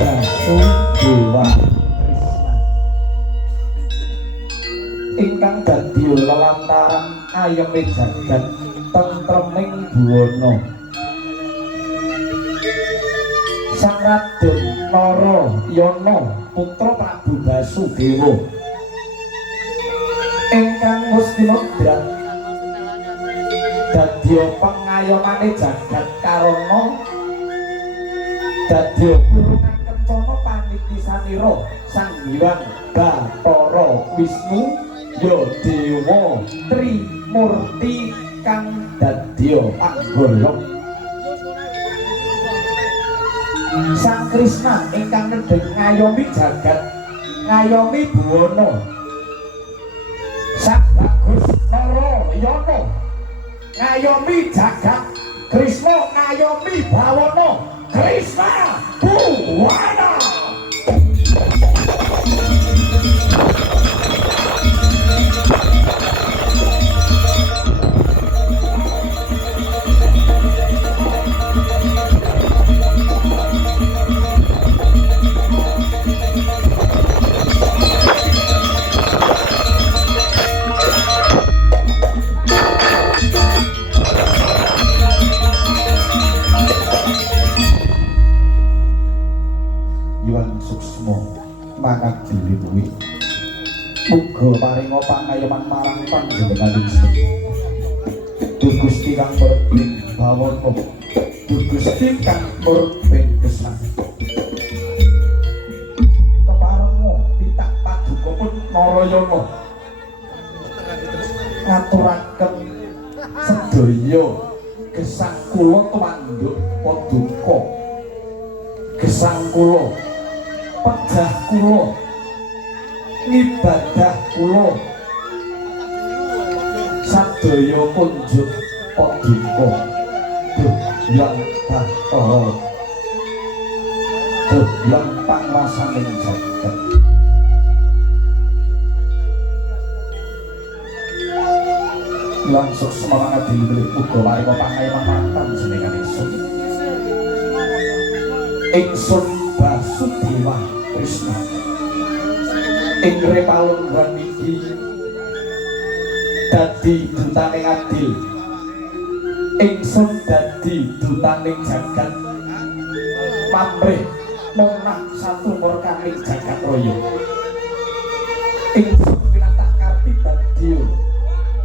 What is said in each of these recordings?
Basudewa Krishna ingkang dadi lelantaran ayeme jagat tentreming buwana Sang Raden Narayana putra Prabu Basudewa ingkang mustinodrat dadya pengayomane jagat karana dadya kurungan kencana panitisanira Sang Hyang Bathara Wisnu ya Dewa Trimurti kang dadya panggolong Sang Krishna ingkang nedheng ngayomi jagat ngayomi buwana Sang Bagus Narayana ngayomi jagat Krishna ngayomi bawana Krishna Buwana manat dilindungi muga paringa pangayoman marang panjenengan Duh Gusti kang murbeng bawana Duh Gusti kang murbeng gesang keparenga pitak padukapun Narayana ngaturaken sedaya gesang kula tumanduk paduka gesang kula pejah kula ngibadah kula sadaya kunjuk paduka Duh Hyang Bathara Duh Hyang panguwasaning jagat langsung semangat dilebih uga paringa pangayoman mantan jenengan ingsun Basudewa Krishna ing repalungguhan iki dadi dutaning adil ingsun dadi dutaning jagat pamrih munah satu murkaning jagat raya ingsun pinatah karti dadi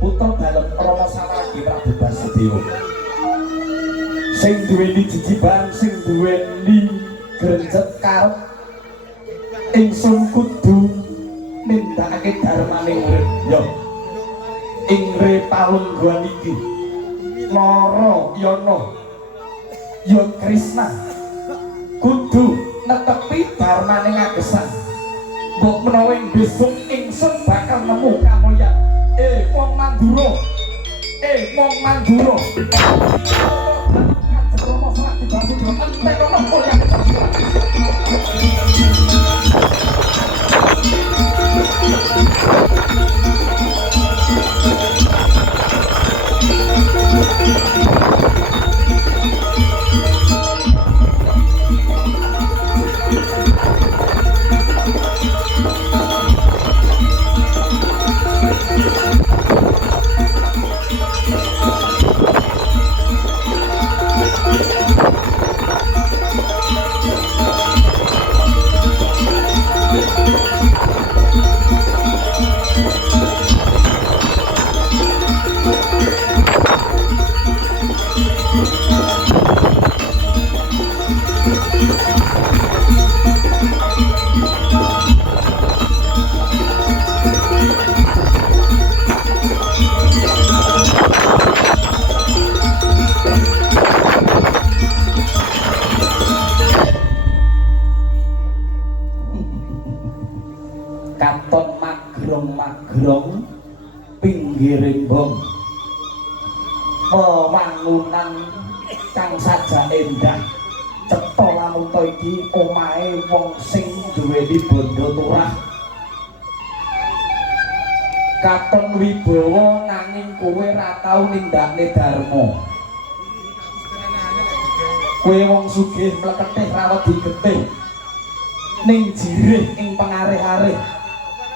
putra dalem Rama Sawargi Prabu Basudewa sing duweni jijiban sing duweni grenjet karep ingsun kudu nindakake dharmaning urip ya ing repalungguhan iki Narayana ya Krishna kudu netepi dharmaning agesan mbok menawa besok ingsun bakal nemu kamulyan wong Mandura wong Mandura Rama Sawargi Basudewa entek ana mulyan magrong pinggiring bom pewangunan kang saja endah cetha lamun to iki omahe wong sing duweni bondo turah katon wibawa nanging kowe ra tau nindakne dharma kowe wong sugih mleketih ra wedi getih ning jirih ing pengarih-arih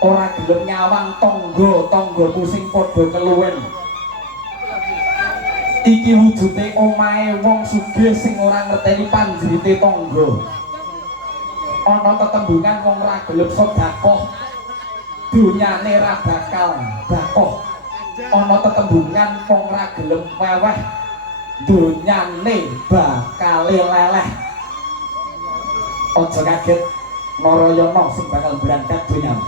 ora gelem nyawang tangga-tanggamu sing padha keluwen. Iki wujude omahe wong sugih sing ora ngerteni panjrite tangga. Ana tetembungan wong ora gelem sedekah dunyane ra bakal bakoh. Ana tetembungan wong ora gelem weweh dunyane bakal leleh. Aja kaget Narayana sing bakal berangkat dunyamu.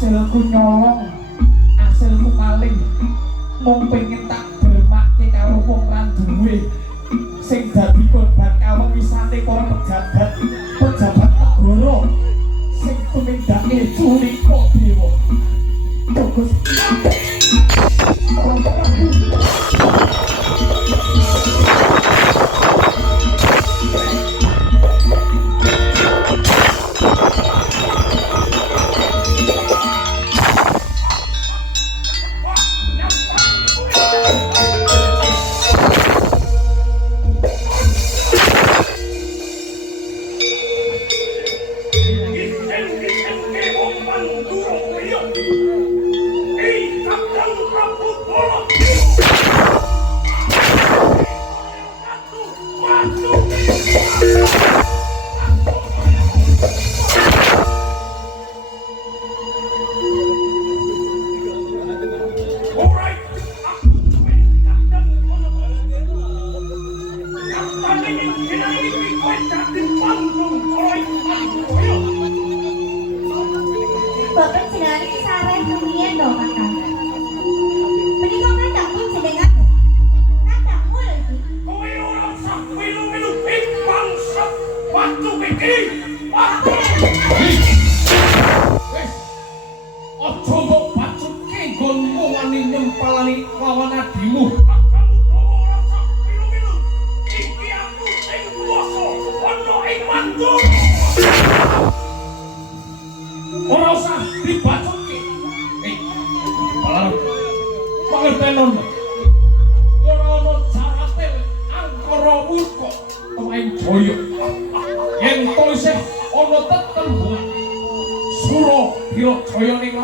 Asilku nyolong, asilku maling, mung pengen tak bermakke karo wong lan duwe sing dadi korban kawengisane para pejabat negara sing tumindake curika dewa. Bagus. Bapak jenengan sareng rumiyin lho, Kakang. Menika kadang pun jenengan. Kadang mul iki. Kowe ora usah milu-milu bangsat watu iki. Watu. Wis. Aja mbok bacuke nggonmu wani nyempalani lawan adimu. Ora usah milu-milu. Iki aku sing kuwasa ana ing mantu. Ora usah dibacuke. Malah pangertenon. Ora ana jarate angkara murka omahe Jaya. Yen to isih ana tetembungan Sura Bira Jaya ning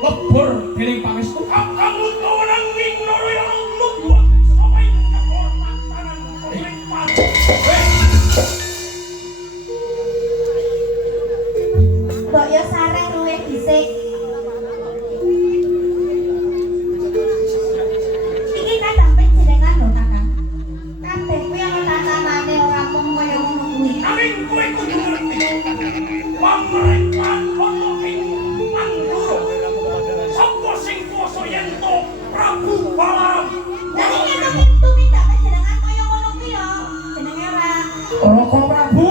lebur dening pangestu. Kamu kawenang ning Narayana mlebu. Mbok yo sareh luwih dhisik. Iki kadang panjenengan lho Kakang. Kabeh kuwi ana tatanane ora mung kaya ngono kuwi. Nanging kowe kudu ngerti. Pamrentahan ana ing Mandura. Sapa sing kuwasa yen to Prabu Balaram. Nanging yen pintu minta panjenengan kaya ngono kuwi yo. Jenenge ora Raka Prabu.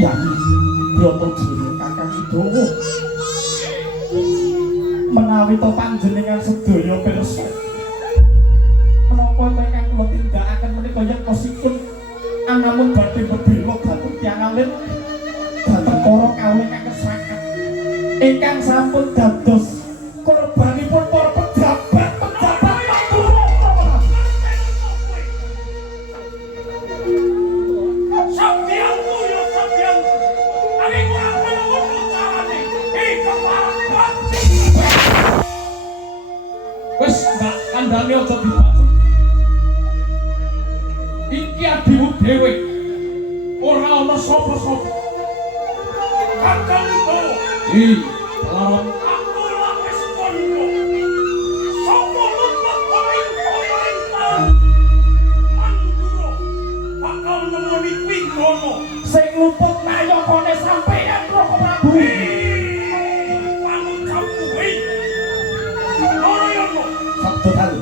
Ya, broto jeneng Kakang Widowo. Menawi to panjenengan sedaya pirsa. Menapa ingkang kula tindakaken menika yen kosipun anamun badhe bebela dhateng tiyang alit dhateng para kawula ingkang kesrakat ingkang sampun dados korbanipun para pejabat Mandura. Sabyanku yo sabyanku. Nanging ora kaya ngono carane. Keparat. Wes gak kandhane aja dibacut. Iki adimu dhewe. Ora ana sapa-sapa. Kakang Widowo. Balaram aku lak wis kono. Sapa lupa paling pemerintahan Mandura bakal nemoni Widowo. Sing luput nayakane sampeyan Raka Prabu. Kamu campur. Narayana. Sabda kali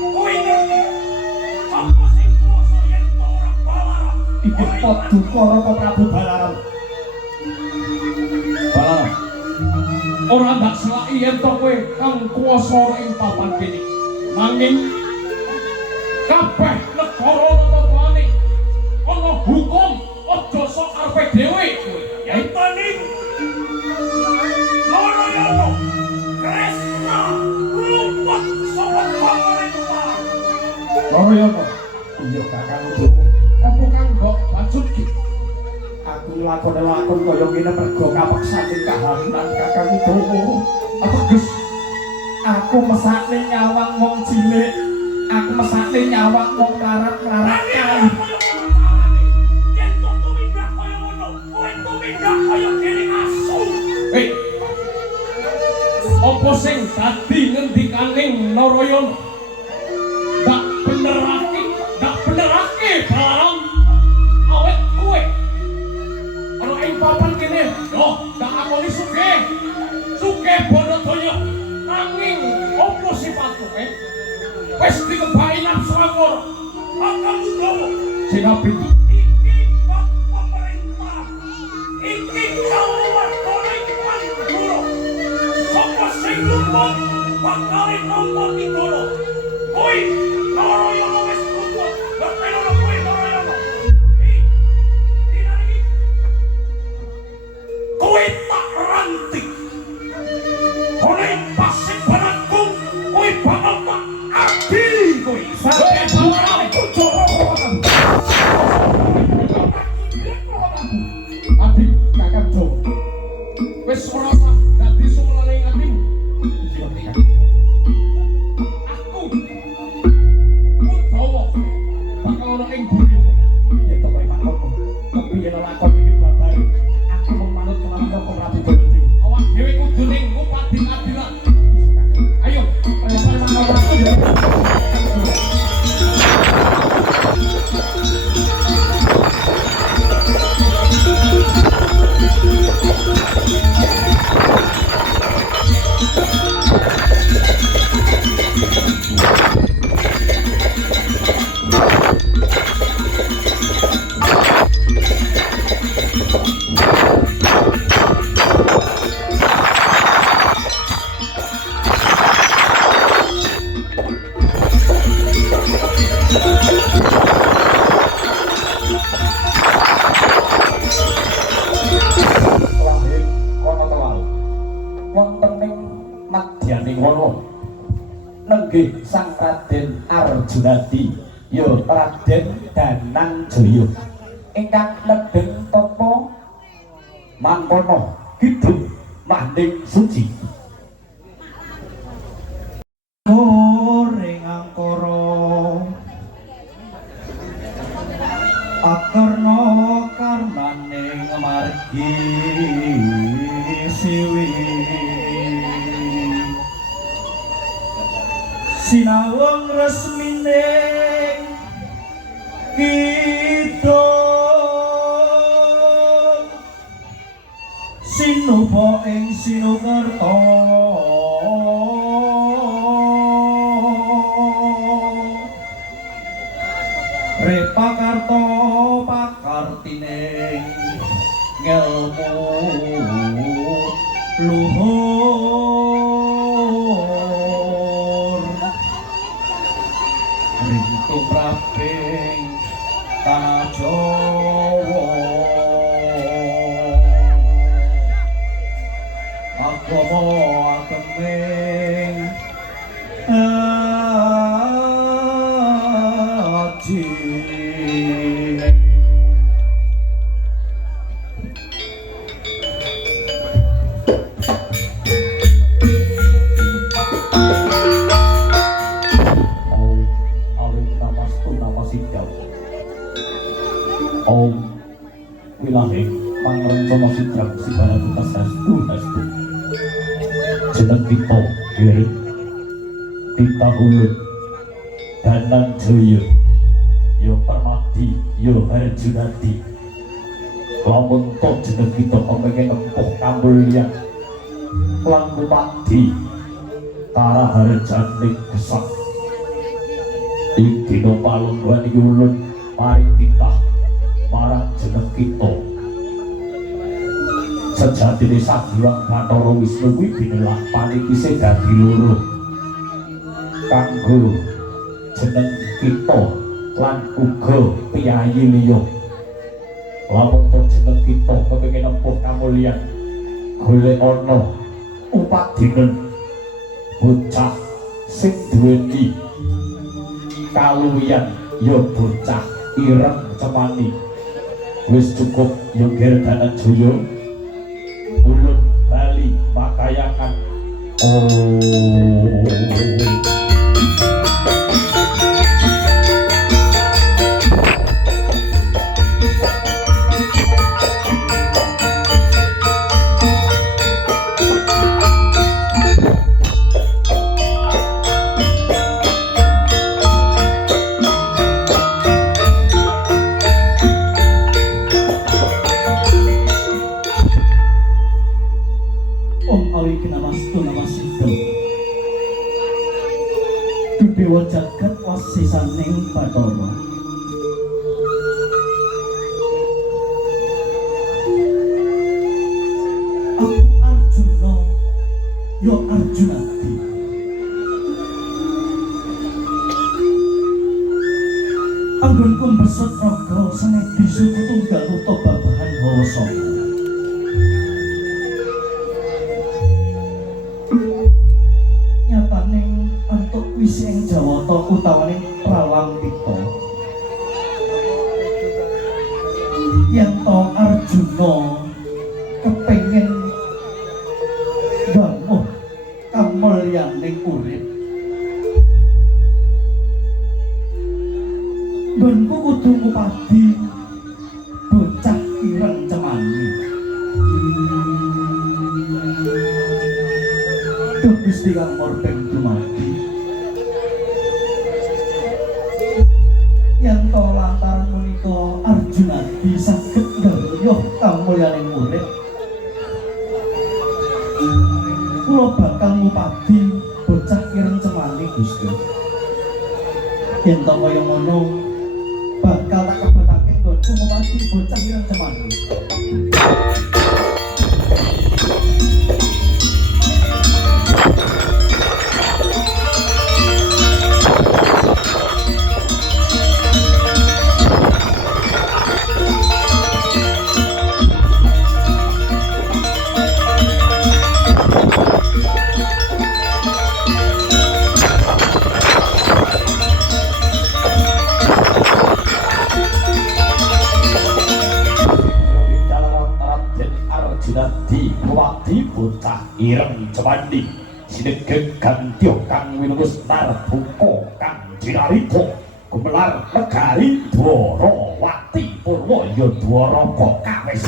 Kowe ngerti? Sapa sing kuwasa yen to ora Balaram? iki paduka Raka Prabu Balaram. Balaram. Ora ndak selaki yen to kowe kang kuwasa ing papan kene. Nanging kabeh negara tetepane ana hukum aja sok arepe dhewe. Yen paning Narayana Kresna lumpat saka pamarentah. Narayana. Iya Kakang Widowo. Apa kang mbok bacut ki? Aku nglakoni lakon kaya ngene mergo kapeksaning kahanan Kakang Widowo. Apa Gus? Aku mesakne nyawang wong cilik. Aku mesakne nyawang wong larat-larat kali. Yen to tumindak kaya ngono, kowe tumindak kaya dene asu. Hei. Apa sing dadi ngendikaning Narayana? Dak benerake Balaram. Awet kowe ana ing papan kene, yo dak akoni sugih. Sugih bodo donya. Nanging apa sipatku wis dikebaki nafsu anggur. Kakang Widowo sing apik iki bab pemerintah. Iki kaluwargane Mandura. Sapa sing luput bakal nampa Widowo. Kowe Narayana wis luput. Berteno kowe Narayana. Dina iki kowe tak ranting. Kowe pasif banagung, kowe bakal tak adili kowe. Sampe Balaram kudu Adik Kakang Widowo. wis ora usah dadi sumelaning atimu. Iya Kakang. Aku Widowo bakal ana ing burimu. Yen to kowe mangkon. Kepiye lakon iki babare. Aku mung manut kelawan Raka Prabu Balaram. Awak dhewe kudu ning upati adilan. Ayo, Lahir kono tewal. Wonten ing madyaning wana nenggih Sang Raden Arjunadi ya Raden Dananjaya ingkang nedheng tapa mangkono kidung maning suci. Goreng angkara sinawang resmine kita sinupa ing Sinukerta Repakarta pakartining ngelmu luhur rintu praping tanah Jawa agama ageming aji Om Wilahe Pangrencana Sidrak Sibana Tutas Hastu Hastu jeneng kita diri Tita Ulut Danan Joyo Yo Permati Yo Harjunati lamun to jeneng kita kepengin nempuh kamulyan lan bupati Tara Harjani Gesak iki no palungguhan Ulut mari titah marang jeneng kita sejatine Sagiwang Bathara Wisnu kuwi binelah panikise dadi loro kanggo jeneng kita lan uga piyayi liya lamun jeneng kita kepengin nempuh kamulyan golek ana upadinen bocah sing duweni kaluwihan ya bocah ireng cemani wis cukup yoger Danan Joyo Ulut Bali Makayangan Dewa jagat wasisaning Bathara aku Arjuna yo Arjunati anggonku mbesut raga sanget bisu tunggal uta babahan Hawasana nyataning antuk wisi ing Jawata utawaning Pralambita yen to Arjuna kepengin gamuh kamulyaning urip nggonku kudu ngupadi bocah ireng cemani Duh Gusti kang murbeng dumadi yen to lantaran menika Arjunadi saged nggayuh kamulyaning urip kula bakal ngupadi bocah ireng cemani Gusti yen to kaya ngono bakal tak kebetake nggonku ngupadi bocah ireng cemani Arjunadi Wadi bocah ireng cemandi sinegeng gantya kang winungus narbuka kang jinarita gumelar negari Dwarawati Purwa ya Dwaraka kawis